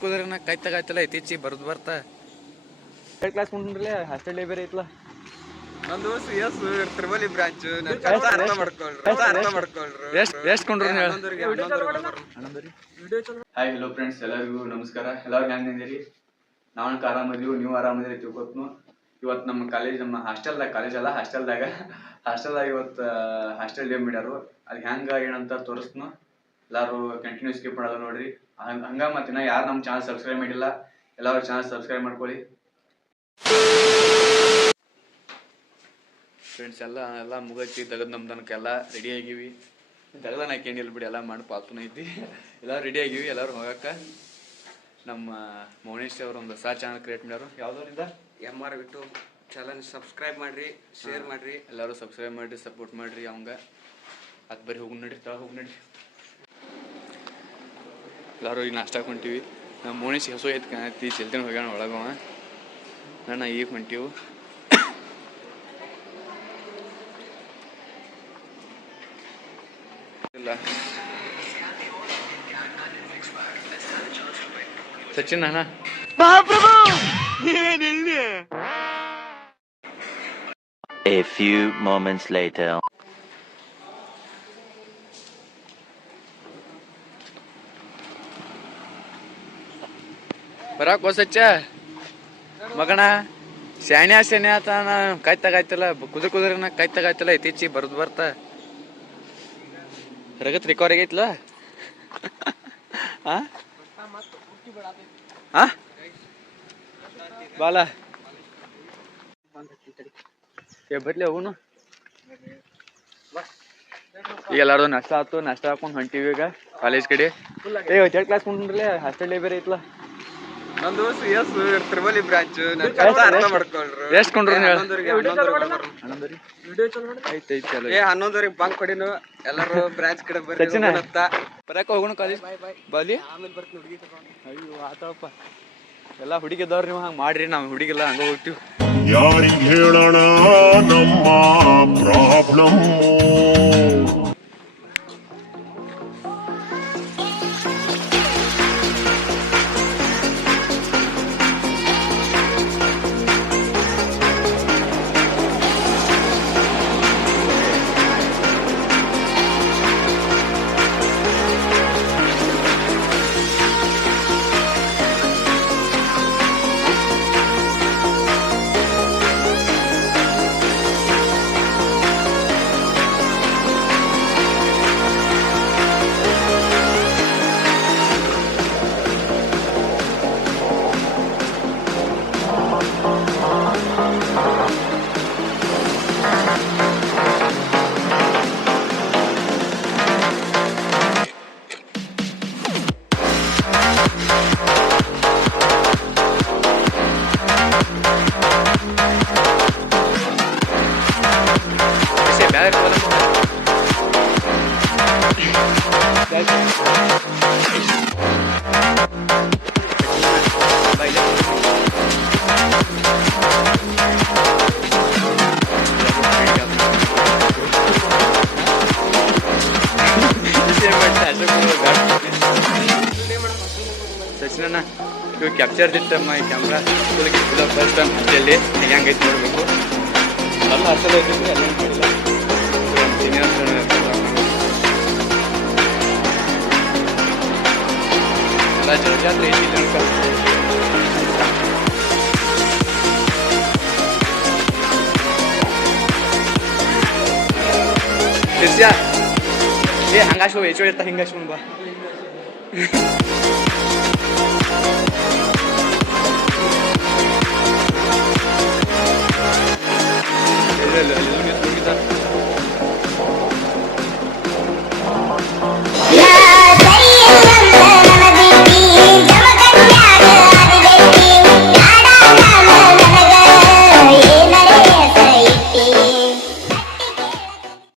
ಕುದುರೆನ ಕಾಯ್ತಾಗಾಯ್ತಲ್ಲ ಇತ್ತೀಚಿ ಬರ್ದು ಬರ್ತಾ third class ಕೊಂಡ್ರಲ್ಲೇ hostel day ಬೇರೆ ಐತಲ್ಲ ನಂದು CS ತ್ರಿಬಲಿ ಬ್ರಾಂಚ್ ಅರ್ಥ ಮಾಡ್ಕೊಳ್ರಿ ಎಷ್ಟು ಕೊಂಡ್ರು ಹಾಯ್ ಹಲೋ ಫ್ರೆಂಡ್ಸ್, ಎಲ್ಲರಿಗೂ ನಮಸ್ಕಾರ. ಎಲ್ಲರಿಗೂ ಹೆಂಗಂದಿರಿ? ನಾವು ಆರಾಮದೀವಿ, ನೀವು ಆರಾಮದಿರಿ ತಿಳ್ಕೊತ್ನು. ಇವತ್ತು ನಮ್ಮ ಕಾಲೇಜ್, ನಮ್ಮ ಹಾಸ್ಟೆಲ್ದಾಗ ಇವತ್ತು ಹಾಸ್ಟೆಲ್ ಡೇ ಮಾಡ್ಯಾರು. ಅದು ಹೆಂಗ ಏನಂತ ತೋರಿಸ್ನು. ಎಲ್ಲರೂ ಕಂಟಿನ್ಯೂ ಸ್ಕಿಪ್ ಮಾಡೋದು ನೋಡ್ರಿ. ಹಂಗ ಮತ್ತಿನ ಯಾರು ನಮ್ಮ ಚಾನಲ್ ಸಬ್ಸ್ಕ್ರೈಬ್ ಮಾಡಿಲ್ಲ, ಎಲ್ಲರೂ ಚಾನಲ್ ಸಬ್ಸ್ಕ್ರೈಬ್ ಮಾಡ್ಕೊಳ್ಳಿ ಫ್ರೆಂಡ್ಸ್. ಎಲ್ಲ ಮುಗೈತಿ, ತೆಗೆದು ನಮ್ಮ ತನಕ ಎಲ್ಲ ರೆಡಿ ಆಗಿವಿ. ತೆಗೆದ ಹಾಕೇನಿಲ್ಲ ಬಿಡಿ, ಎಲ್ಲ ಮಾಡಿ ಪಾಲ್ತುನ ಐತಿ. ಎಲ್ಲರೂ ರೆಡಿ ಆಗಿವಿ, ಎಲ್ಲರೂ ಹೋಗಕ್ಕೆ. ನಮ್ಮ ಮೌನೇಶ್ ಅವರು ಒಂದು ಹೊಸ ಚಾನಲ್ ಕ್ರಿಯೇಟ್ ಮಾಡ್ಯಾರು. ಯಾವ್ದೋರಿಂದ MR ಬಿಟ್ಟು ಚಾನಲ್ ಸಬ್ಸ್ಕ್ರೈಬ್ ಮಾಡ್ರಿ, ಶೇರ್ ಮಾಡ್ರಿ. ಎಲ್ಲರೂ ಸಬ್ಸ್ಕ್ರೈಬ್ ಮಾಡಿರಿ, ಸಪೋರ್ಟ್ ಮಾಡಿರಿ ಅವಂಗ. ಅದು ಬರೀ ಹೋಗಿ ನಡ್ರಿ, ತಳ ಹೋಗಿ ನಡ್ರಿ. ಎಲ್ಲರೂ ಈಗ ನಾಷ್ಟ ಹೊಂಟೀವಿ. ನಮ್ಮ ಮೌನೇಶ್ ಹೊಸ ಐತಿ ಕಾಣತಿ, ಜಲ್ದಿನ ಹೋಗ್ಯಾನ ಒಳಗವ. ನಾನು ಈಗ ಹೊಂಟೀವು. ಇಲ್ಲ ಸಚಿನ್ ಅಣ್ಣ, A few moments later. ಬರಾಕೋ ಸಚ್ಚ ಮಗಣ, ಶಾಣೆ ಆತ. ಕಾಯ್ತಾಗಾಯ್ತಲ್ಲ ಕುದುರೆನ ಕಾಯ್ತಾಗಾಯ್ತಲ್ಲ ಇತ್ತೀಚಿ ಬರ್ದು ಬರ್ತಾ ರಗತ್ ರಿಕವರಿ ಆಗೈತ್ಲ. ಬಾಲ ಬರ್ಲಿ ಹೋಗುನು. ಈಗ ಎಲ್ಲಾರ್ದು ನಾಷ್ಟ ಆಯ್ತು, ನಾಷ್ಟ ಹಾಕೊಂಡು ಹೊಂಟಿವಿ ಈಗ ಕಾಲೇಜ್ ಕಡೆ. ಥರ್ಡ್ ಕ್ಲಾಸ್ ಕೊಂಡ್ರಲ್ಲೇ ಹಾಸ್ಟೆಲ್ ಡೇ ಬೇರೆ ಐತಲ್ಲ. ನಂದು CS ತ್ರಿಬಲಿ ಬ್ರಾಂಚ್ ಅರ್ಥ ಮಾಡ್ಕೊಳ್ರಿ. ಎಷ್ಟು ಕೊಂಡ್ರು ಹೇಳ? 11 ಬಂಕ್ ಹೊಡಿನು. ಎಲ್ಲರೂ ಬ್ರಾಂಚ್ ಕಡೆ ಬರ್ರಿ. ಬರಾಕ ಹೋಗೋಣ ಕಾಲೇಜ್ ಬಾಲಿ. ಅಯ್ಯೋ ಆತಪ್ಪ, ಎಲ್ಲ ಹುಡುಗಿದವ್ರು ನೀವು ಹಂಗೆ ಮಾಡ್ರಿ, ನಾವು ಹುಡುಗಿಲ್ಲ ಹಂಗ ಹೋಗ್ತೀವಿ. ಯಾರಿಗೆ ಹೇಳೋಣ ನಮ್ಮ ಪ್ರಾಬ್ಲಮ್? ಸಚಿನಣ್ಣ, ಇವು ಕ್ಯಾಪ್ಚರ್ ದಿತ್ತಮ್ಮ ಈ ಕ್ಯಾಮ್ರಾ ಫುಲ್ ಫಸ್ಟ್ ಟೈಮ್ ಹಂಚಲ್ಲಿ ಹೆಂಗೈತೆ ನೋಡ್ಬೇಕು. ಎಲ್ಲ ಅಸಲು ಐತಿದ್ರೆ ಅಲ್ಲೇನು ಮಾಡಿಲ್ಲ. ಸೀನಿಯರ್ಸ್ ಎಲ್ಲ ಜಲಜಾತ್ರೆ ಐತಿ ತನಕ. ತಿರ್ಸ್ಯಾ ಹಂಗಾಶು ಹೆಚ್ಚು ಇರ್ತಾ ಹಿಂಗಾಶು ಬಾ. ಇಲ್ಲ